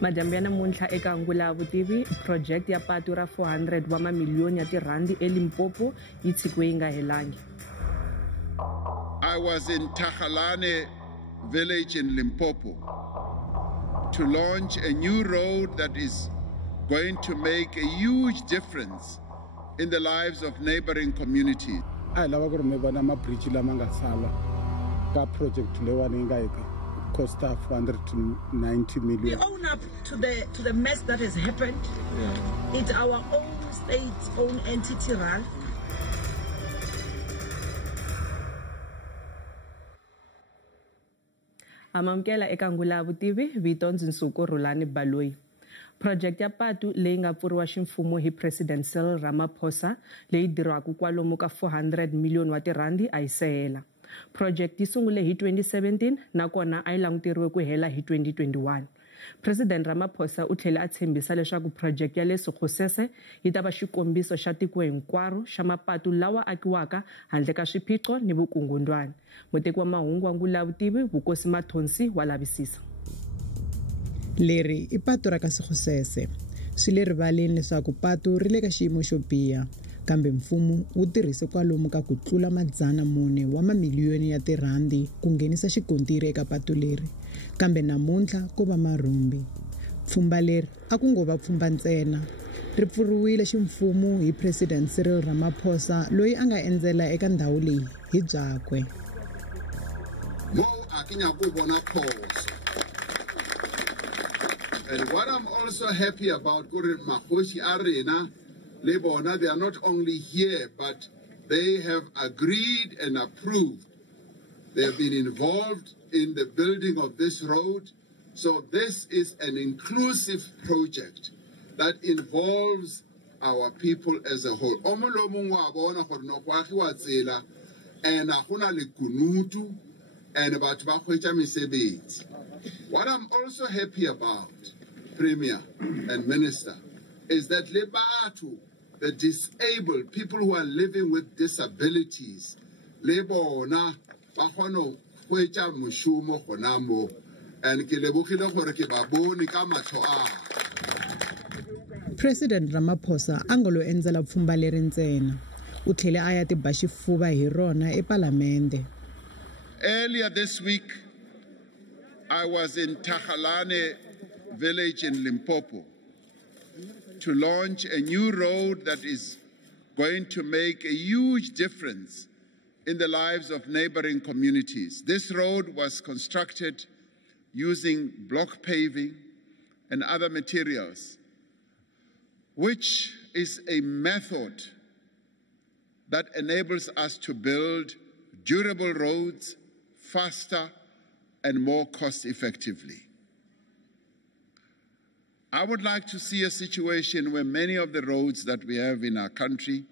Madyambu ya namuntlha eka Angula Vutivi, project ya patu ra 400 wa mamiliyoni ya tirhandi eLimpopo yi tshikiwe yi nga helangi. I was in Takhalane village in Limpopo to launch a new road that is going to make a huge difference in the lives of neighboring communities. I lava ku ri mi vona mabridge lama nga sala ka project leyiwani yi nga yi cost 490 million. We own up to the mess that has happened. Yeah. It's our own state's own entity, right? Amamkela eka Angula Vutivi, vito Nsuku Rulani Baloyi. Project ya patu leyi nga pfuriwa ximfumo hi President Cyril Ramaphosa leyi dirhaka kwalomu ka 400 million wa tirhandi a yi se hela. Project yi sungule hi 2017 nakona a yi languteriwe ku hela hi 2021. President Ramaphosa u tlhele a tshembisa leswaku project ya le Sekgosese yi ta va xikombiso xa tiko hinkwaro xa mapatu lawa akiwaka handle ka swiphiqo ni vukungundwani. Muteki wa mahungu wa Angula Vutivi Vukosi Mathonsi wa lavisisa. Leri I patu ra ka Sekgosese. Swi le rivaleni leswaku patu ri le ka xiyimo xo biha, kambe mfumo wu tirhise kwalomu ka ku tlula R400 wa mamiliyoni ya tirhandi ku nghenisa xikontiri eka patu leri, kambe namuntlha ko va marhumbi. Pfhumba leri a ku ngo va pfhumba ntsena, ri pfuriwile ximfumo hi President Cyril Ramaphosa loyi a nga endzela eka ndhawu leyi hi byakwe. And what I'm also happy about, Makoshi Arena, Lebona, they are not only here, but they have agreed and approved. They have been involved in the building of this road. So this is an inclusive project that involves our people as a whole. What I'm also happy about, Premier and Minister, is that Lebatu, the disabled, people who are living with disabilities, Lebona, Bahono, Kwecha Mushumo, Konambo, and Kilebukilo Horekibaboni Kamatoa. President Ramaphosa angolo endzela pfhumba leri ntsena. U tlhele a ya tiba xifuva hi rona ePalamende. Earlier this week, I was in Takhalane village in Limpopo to launch a new road that is going to make a huge difference in the lives of neighboring communities. This road was constructed using block paving and other materials, which is a method that enables us to build durable roads faster and more cost-effectively. I would like to see a situation where many of the roads that we have in our country,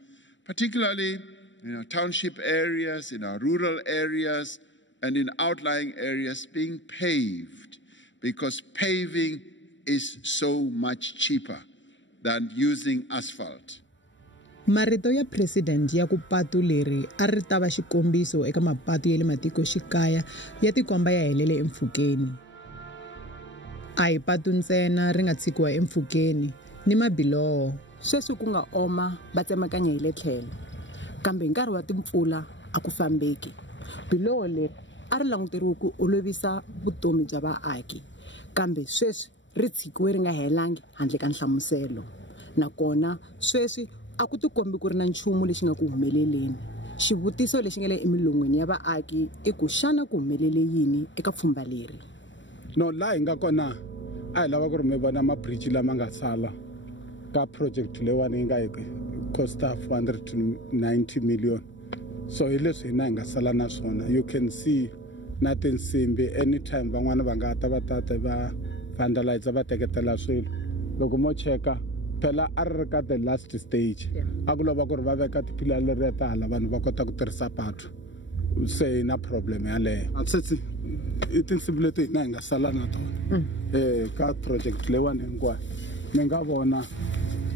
particularly in our township areas, in our rural areas, and in outlying areas, being paved, because paving is so much cheaper than using asphalt. Marito ya President ya ku patu leri a ri ta va xikombiso eka mapatu ya le matiko xikaya ya tikomba ya helele emfukeni. A hi patu ntsena ri nga tshikiwa emfukeni ni mabiloho. Sweswi ku nga oma va tsemakanya hi le tlhelo, kambe nkarhi wa timpfula a ku fambeki. Biloho leri a ri languteriwe ku olovisa vutomi bya vaaki, kambe sweswi ri tshikiwe ri nga helangi handle ka nhlamuselo. Nakona sweswi a ku tikombi ku ri na nchumu lexi nga ku humeleleni. Xivutiso lexi nga le emilongweni ya vaaki I ku xana ku humelele yini eka pfhumba leri. No, la hi nga kona a hi lava ku ri mi vona mabridge lama nga sala ka project leyiwani yi nga yi cost 490 million. So hi leswi hina hi nga sala na swona. You can see na tinsimbi anytime van'wana va nga ta va tata va vandalize va teketela swilo. Loko mo cheka phela a ri ka the last stage, a ku lova ku ri va veka tipila leri ta hala vanhu va kota ku tirhisa patu. Se na problem yaleyo. Atsitsi I tinsimbi leti hina hi nga sala na tona ka project leyiwani hinkwayo mi nga vona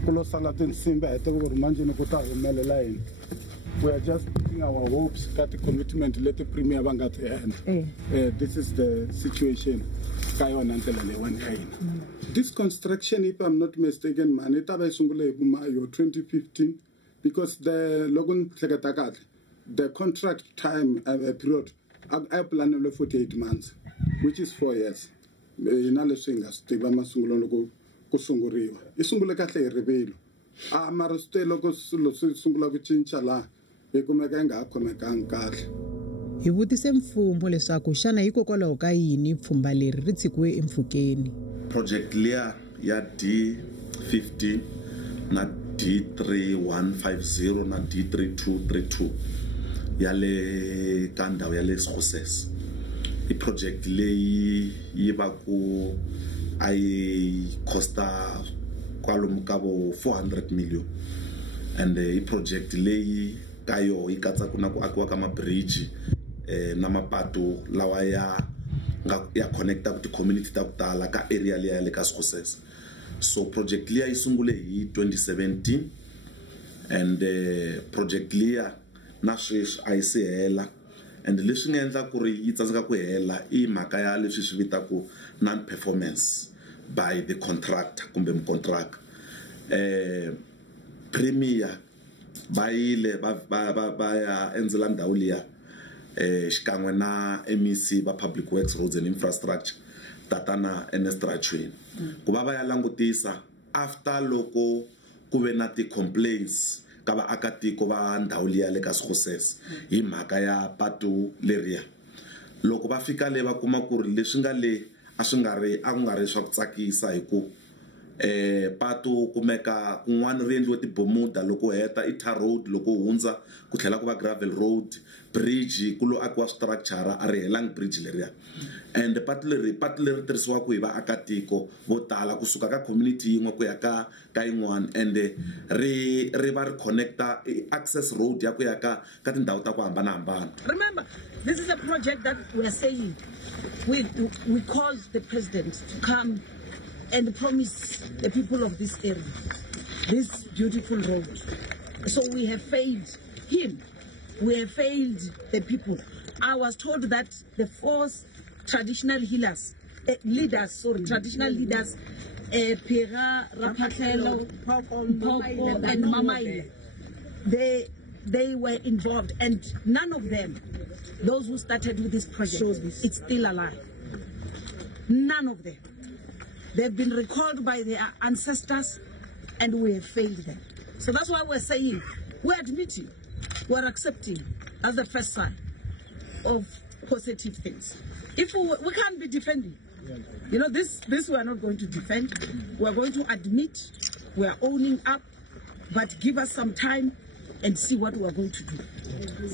ku lo sala tinsimbi a hi tivi ku ri manjeni ku ta humelela yini. We are just putting our hopes that the commitment let the Premier Bangati end. This is the situation. ka yona ndlela leyiwani ya hina. This construction, if I'm not mistaken, man, it was sungule hi Mayo 2015 because the contract time period I planned 48 months, which is 4 years. Ina leswi nga swi tiva masungulo loko ku sunguriwa. I sungule kahle hi rivilo. Mara swi loko swilo swi sungula ku cinca laha hi kumeka nga ha khomekangi kahle. Hi vutise mfumo leswaku xana hikokwalaho ka yini pfhumba leri ri tshikiwe empfhukeni. Project liya ya D50 na D3150 na D3232 ya le ka ndhawu ya le Skhosese. I project leyi yi va ku ai costa kwalomu ka vo 400 million, and i project leyi ka yo yi katsa ku na ku akiwa ka mabridge na mapatu lawa ya connecta ku ti-community ta ku tala ka area liya ya le ka Skhosese. So project liya yi sungule hi 2017 and project liya na sweswi a yi si hela, and leswi nga endla ku ri yi tsandzeka ku hela i mhaka ya leswi swi vitaku non-performance by the contractor kumbe mucontract. Premier ba ya endzela ndhawu liya xikan'we na MEC va Public Works, Roads and Infrastructure tatana Ernest Rachweni ku va ya langutisa after loko ku ve na ti-complaints ka vaakatiko va ndhawu liya le ka Skhosese hi mhaka ya patu leriya. Loko va fika le va kuma ku ri leswi nga le a ku nga ri swa ku tsakisa hi ku patu kumeka kun'wana ri endliwe tibomuda loko heta i tar road loko hundza ku tlhela ku va gravel road, bridge ku lo akiwa structure a ri helangi bridge leriya, and patu leri tirhisiwaka hi vaakatiko vo tala kusuka ka community yin'we ku ya ka yin'wana, and ri va ri connecta access road ya ku ya ka tindhawu ta ku hambanahambana. Remember, this is a project that we are saying we called the president to come and promise the people of this area this beautiful road. So we have failed him. We have failed the people. I was told that the 4 traditional leaders, traditional leaders, Pira, Raphatlelo, Popo, and Mamaile, they were involved, and none of them, those who started with this project, it's still alive. None of them. They've been recalled by their ancestors, and we have failed them. So that's why we're saying, we're admitting, we're accepting as the first sign of positive things. If we can't be defending, you know, this we are not going to defend. We're going to admit, we're owning up, but give us some time and see what we're going to do.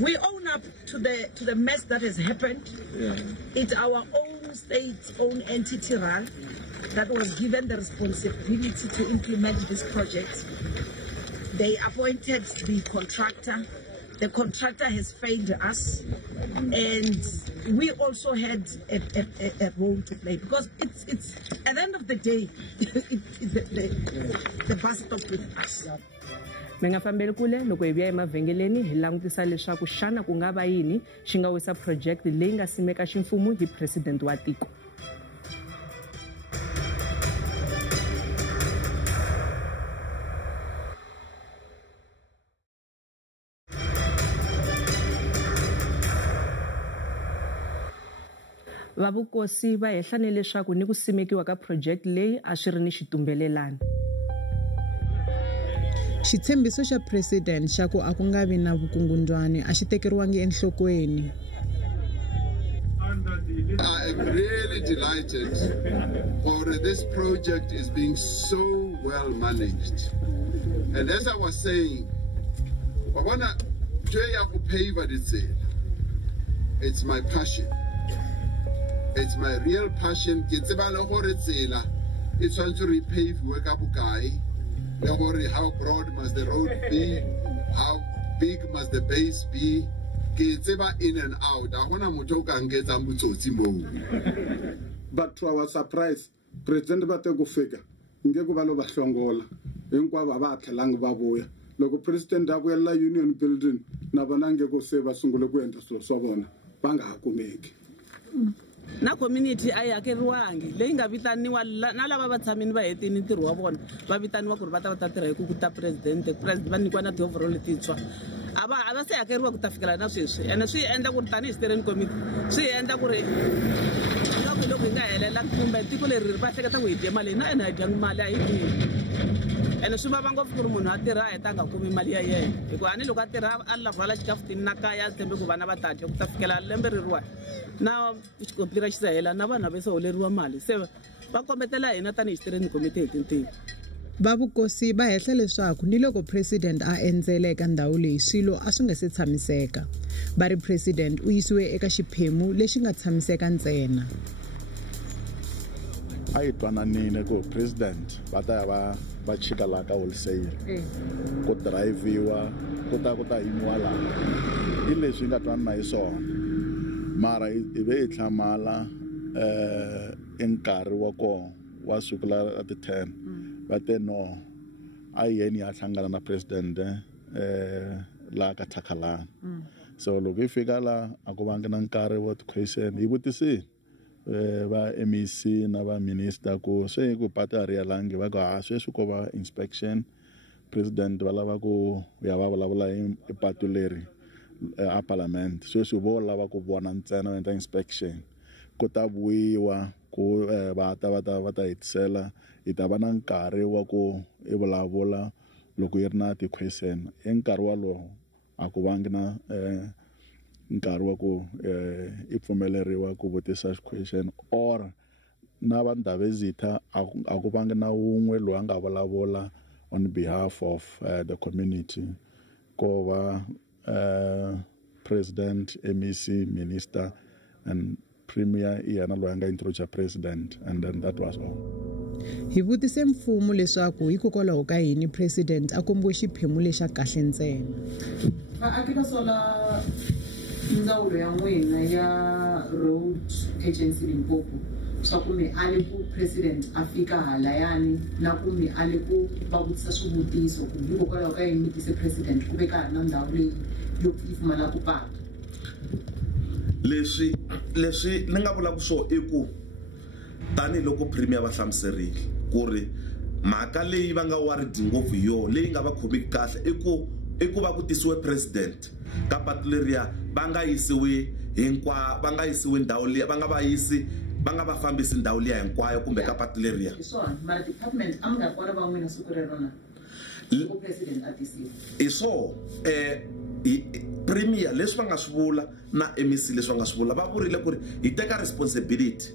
We own up to the mess that has happened. It's our own state's own entity, RAL, that was given the responsibility to implement this project. They appointed the contractor. The contractor has failed us, and we also had a role to play, because it's at the end of the day, the bus stopped with us. Mi nga fambeli kule loko hi vuya emavhengeleni hi langutisa leswaku xana ku nga va yini xi nga wisa project leyi nga simeka ximfumo hi president wa tiko. Vavukosi va hehlane leswaku ni ku simekiwa ka project leyi a swi ri ni xitumbelelani. Xitshembiso xa president xa ku a ku nga vi na vukungundwani a xi tekeriwangi enhlokweni. I'm really delighted for this project is being so well managed. And as I was saying, it's my passion. It's my real passion. It's trying to repave how broad must the road be? How big must the base be? In and out. But to our surprise, President Batego figure, Ngekubalo Bahlongola, Inqaba ba tlhelang ba boya. Loko President Abuela Union Building na banange go save Sungulu kwenda so bona banga hakumeki. na community a yi hakeriwangi leyi nga vitaniwa na lava va tshamini va hetini ntirho wa vona va vitaniwa ku ri va ta tirha hi ku ta president va nyikiwa na ti-overall letintshwa a va se hakeriwa ku ta fikela na sweswi ene swi endla ku ri tanihi steering committee swi endla ku ri loko hi nga helela kumbe tiko leri va hleketa ku hi dye mali na ene hi dyangi mali a hi dyiwi ene swi vava ngopfu ku ri munhu a tirha a heta a nga kumi mali ya yena hikuva ani loko a tirha a rhwala xikafutini na kaya a tshembe ku vana va ta dya ku ta fikela lembe ririwa na xikompli ra xisahela na vanhu va se holeriwa mali se va kombetela hina tanihi steering committee hi tintiho va vukosi va hehla leswaku ni loko president a endzela eka ndhawu leyi swilo a swi nga se tshamiseka va ri president u yisiwe eka xiphemu lexi nga tshamiseka ntsena a yi twananile ku president va ta ya va chika laha ka wholesale ku driviwa ku ta yimiwa laha hi leswi nga twanana hi swona mara hi ve hi hlamala nkarhi wa kona wa siku la ti-10 va te no a yeni ya hlangana na president laha ka Takhalani so loko hi fika laha a ku vangi na nkarhi wa ti-question hi vutisini va MEC na va minister ku se ku pata ri yalangi va ku sweswi ko va inspection president va lava ku ya va vulavula hi patu leri a parliament sweswi vo lava ku vona ntsena va endla inspection ku ta vuyiwa ku va ta hetisela hi ta va na nkarhi wa ku i vulavula loko yi ri na ti-question hi nkarhi walowo a ku vangi na nkarhi wa ku i pfumeleriwa ku vutisa question or na vanhu ta visita a ku vangi na wun'we loyi a nga vulavula on behalf of the community ko va president, MEC, minister and premier yena loyi a nga introduce president and then that was all. Hi vutise mfumo leswaku hikokwalaho ka yini president a kombiwe xiphemu lexa kahle ntsena. Vaaki va sola ndzawulo ya n'wina ya road agency Limpopo swa ku mi ale ku president a fika halayani na ku mi ale ku va vutisa swivutiso ku hikokwalaho ka yini mi tise president ku ve ka ha ri na ndhawu leyi yo pfumala ku patu. leswi ni nga vulaka swo i ku tanihiloko premier va hlamuserile ku ri mhaka leyi va nga waridi ngopfu hi yona leyi nga va khomeki kahle i ku va ku tisiwe president ka patu leriya va nga yisiwi ndhawu liya va nga va fambisi ndhawu liya hinkwayo kumbe ka patu leriya hi swo premier leswi va nga swi vula na MEC leswi va nga swi vula va vurile ku ri hi teka responsibility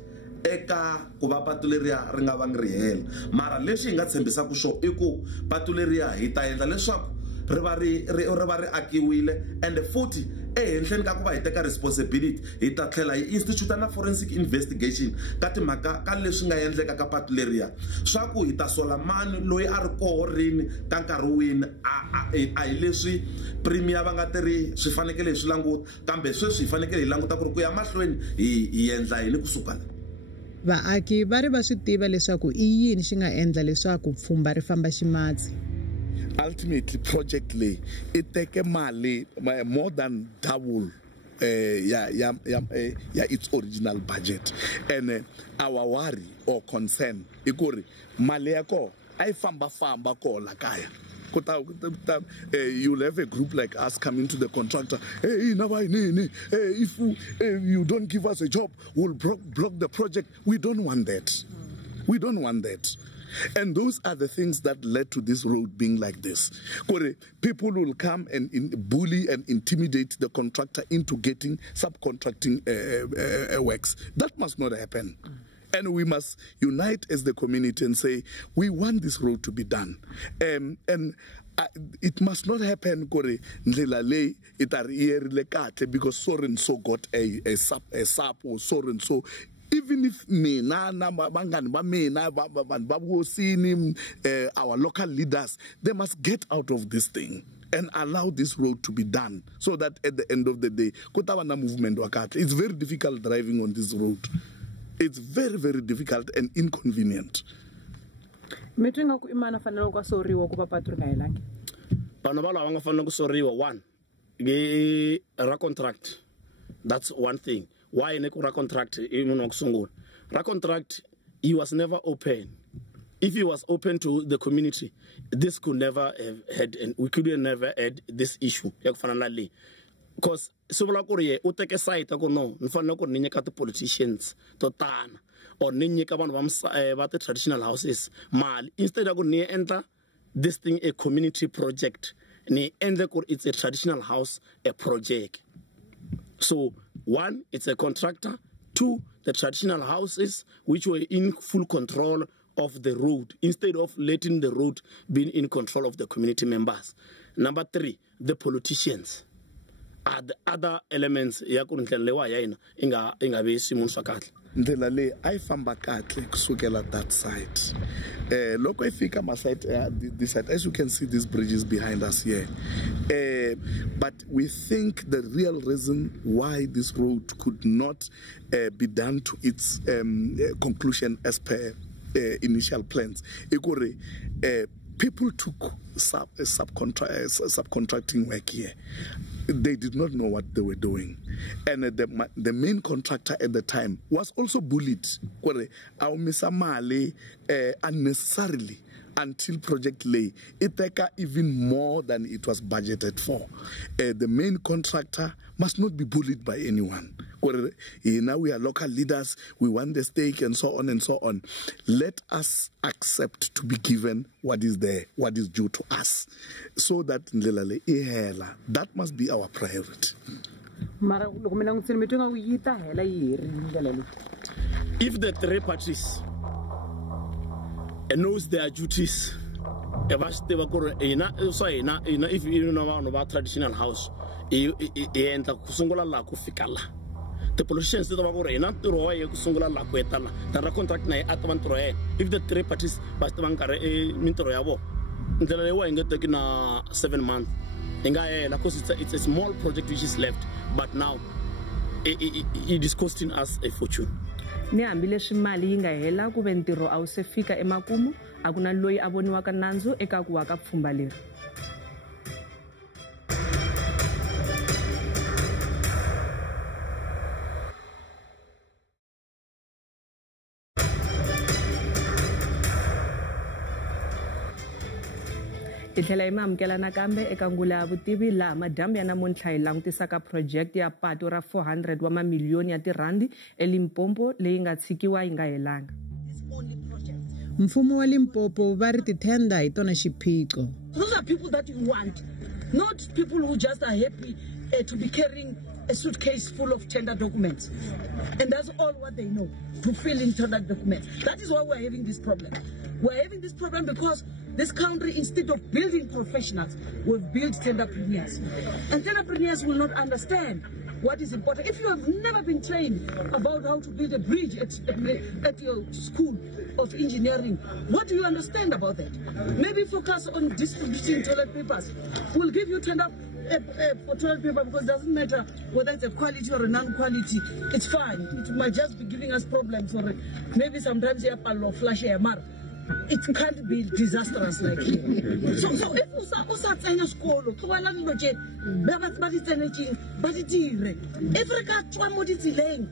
eka ku va patu leriya ri nga vangi ri hela mara leswi hi nga tshembisaka swo i ku patu leriya hi ta endla leswaku ri va ri akiwile and futhi ehenhleni ka ku va hi teka responsibility hi ta tlhela hi institute na forensic investigation ka timhaka ka leswi nga endleka ka patu leriya swa ku hi ta sola mani loyi a ri koho rini ka nkarhi wini a hi leswi premier va nga tiri swi fanekele hi swi languta kambe sweswi hi fanekele hi languta ku ri ku ya mahlweni hi endla yini kusuka la. Vaaki va ri va swi tiva leswaku i yini xi nga endla leswaku pfhumba ri famba ximatsi. Ultimately project leyi i teke mali more than double its original budget and our worry or concern i ku ri mali ya ko a yi famba ko la kaya you'll have a group like us coming to the contractor, hey, if you don't give us a job, we'll block the project. We don't want that. We don't want that. And those are the things that led to this road being like this. People will come and bully and intimidate the contractor into getting subcontracting works. That must not happen. And we must unite as the community and say, we want this road to be done. And it must not happen because so and so got a SAP or so and so. Even if our local leaders, they must get out of this thing and allow this road to be done so that at the end of the day, it's very difficult driving on this road. It's very, very difficult and inconvenient. One, contract. That's one thing. why ra contract ra contract he was never open. If he was open to the community, this could never have had, and we could have never had this issue. Because sobola kore o take side go no nfana ko nne ka the politicians to tana or nne ka bantu ba the traditional houses mal instead of go ne enter this thing a community project ne enter ko it's a traditional house a project. So one, it's a contractor. Two, the traditional houses which were in full control of the road instead of letting the road be in control of the community members. Number three, the politicians are the other elements ya ku ndlela ya ina inga be simun swakahle. Ndlela le I famba kahle kusukela that side. Loko ifika ma side this side, as you can see these bridges behind us here. But we think the real reason why this road could not be done to its conclusion as per initial plans. People took subcontracting work here. They did not know what they were doing. And the main contractor at the time was also bullied unnecessarily until project lay. It took even more than it was budgeted for. The main contractor must not be bullied by anyone. Now we are local leaders, we want the stake and so on and so on. Let us accept to be given what is there, what is due to us. So that that must be our priority. If the three parties knows their duties, if you know about traditional house, the politicians that are going to Sungula Laquetala, the contract if the three parties Bastavanka Mintroyavo, the Lewa and get taken 7 months. It's a small project which is left, but now it is costing us a fortune. Ne ambile shimali inga hela ku ventiro au se fika emakumu akuna loyi aboniwa ka nandzu eka ku waka pfhumba leri. Ithlela imamukela nakambe eka ngula ya vutivi laha madambu ya namuntlha hi langutisaka project ya patu ra 400 wa mamiliyoni ya tirandi eLimpopo leyi nga tshikiwa yi nga helanga. Mfumo wa Limpopo va ri tithenda hi tona xiphiqo. Those are people that you want, not people who just are happy to be carrying a suitcase full of tender documents. And that's all what they know, to fill in tender documents. That is why we're having this problem. We're having this problem because this country, instead of building professionals, we've built tenderpreneurs. And tenderpreneurs will not understand what is important. If you have never been trained about how to build a bridge at your school of engineering, what do you understand about that? Maybe focus on distributing toilet papers. We'll give you tender for toilet paper because it doesn't matter whether it's a quality or a non-quality. It's fine. It might just be giving us problems, or maybe sometimes you have a flash AMR. It can't be disastrous like here. So if usa tsenya skolo tloela dilo tse ba di tsenetseng ba di dire every ka tswa mo ditseleng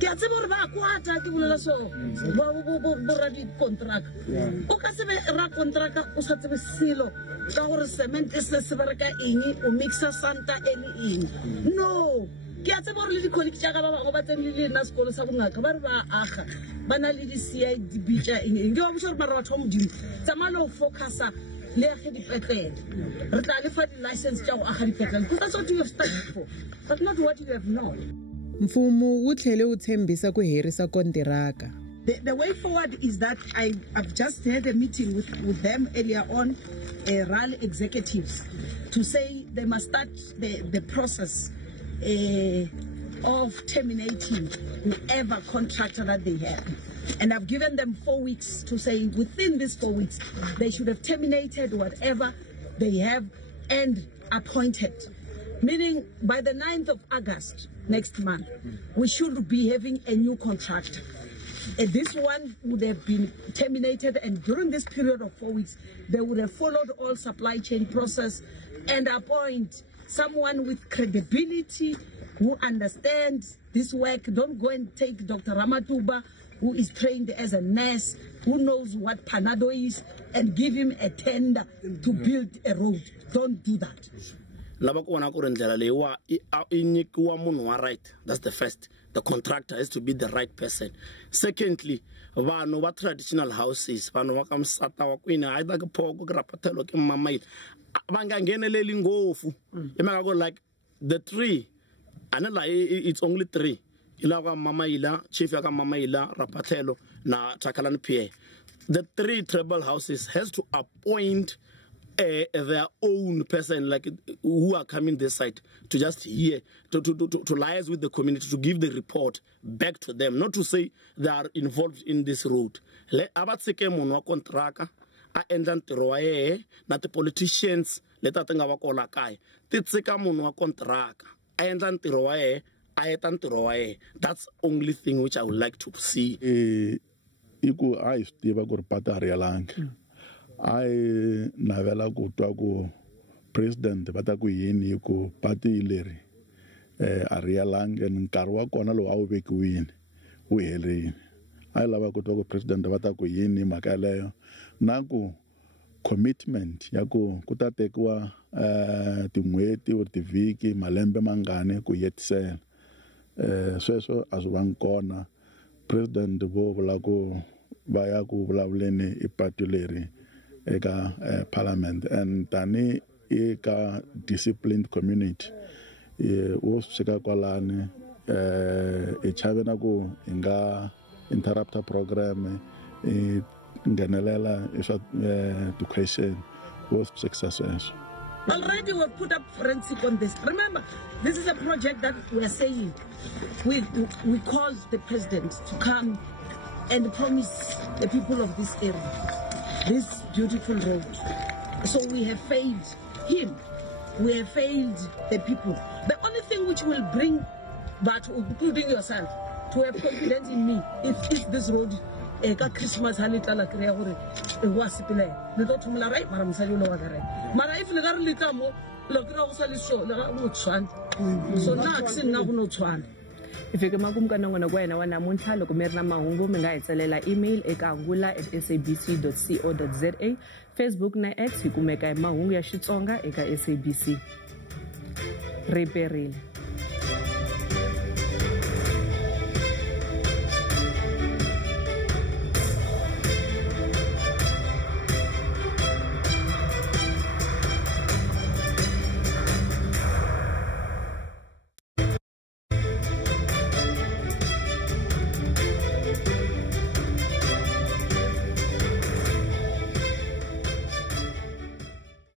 ke a tseba gore ba kwata ke bolela so bo ra di contract o ka se be ra contract o sa tsebe selo ka gore cement se bereka eng o mixa santa eng no ke a tseba gore le di colleague tsa ka ba bangwe ba tsene le nna sekolo sa bongaka ba re ba aga bana le di CID bitsa eng ke ba botsa mara batho modimo tsamalo focusa le ya ge dipetlele re tla le fa di license tsa go aga dipetlele because that's what you have studied for, but not what you have known. Mfumo wu tlhele wu tshembisa ku herisa kontiraka. The way forward is that I've just had a meeting with them earlier on, RAL executives, to say they must start the process of terminating whoever contractor that they have. And I've given them 4 weeks to say within these 4 weeks, they should have terminated whatever they have and appointed. Meaning by the 9th of August next month, we should be having a new contractor. This one would have been terminated, and during this period of 4 weeks, they would have followed all supply chain process and appoint someone with credibility who understands this work. Don't go and take Dr. Ramatuba, who is trained as a nurse, who knows what Panado is, and give him a tender to build a road. Don't do that. That's the first. The contractor has to be the right person. Secondly, what traditional houses, like the three, and it's only three. Ilaga Mamaila, Chief Yaga Mamaila, Rapatelo, na Takalan PA. The three tribal houses has to appoint their own person, like who are coming this side, to just hear, to liaise with the community, to give the report back to them, not to say they are involved in this road. Abatsike monwa kontraka a endantiro na the politicians leta tenga wa kola kai titsika monwa kontraka a endantiro that's only thing which I would like to see. Iku I stiva ku pata rialang. I navela ku twa ku president bata ku yini ku party leri arialang nkarhi wa kona lo a wu vekiwini wu helerini. I lava ku twa ku president bata ku yini mhaka leyo na ku commitment ya ku ta tekiwa tin'hweti or tivhiki malembe mangani ku yetisela sweswo a swi vangi kona. President vo vula ku va ya ku vulavuleni I patu leri eka parliament and tani eka disciplined community wo swika kwalani chave na ku inga interrupt program ngenelela to question was success. Already we've put up forensic on this. Remember, this is a project that we are saying we caused the president to come and promise the people of this area this beautiful road. So we have failed him. We have failed the people. The only thing which will bring, but including yourself, to have confidence in me, if this road Christmas halita kriya gore wasipile le to tumla right mara msali lo wagare mara if le gare lita mo lo kriya go sali so le ga mo tshwana so na aksin na go no tshwana ifike makumkana ngona kwa yena wa namuntlha loko mi ri na mahungu mi nga hi tsalela email eka angula@sabc.co.za Facebook na X hi kumeka hi mahungu ya Xitsonga eka SABC. Riperile.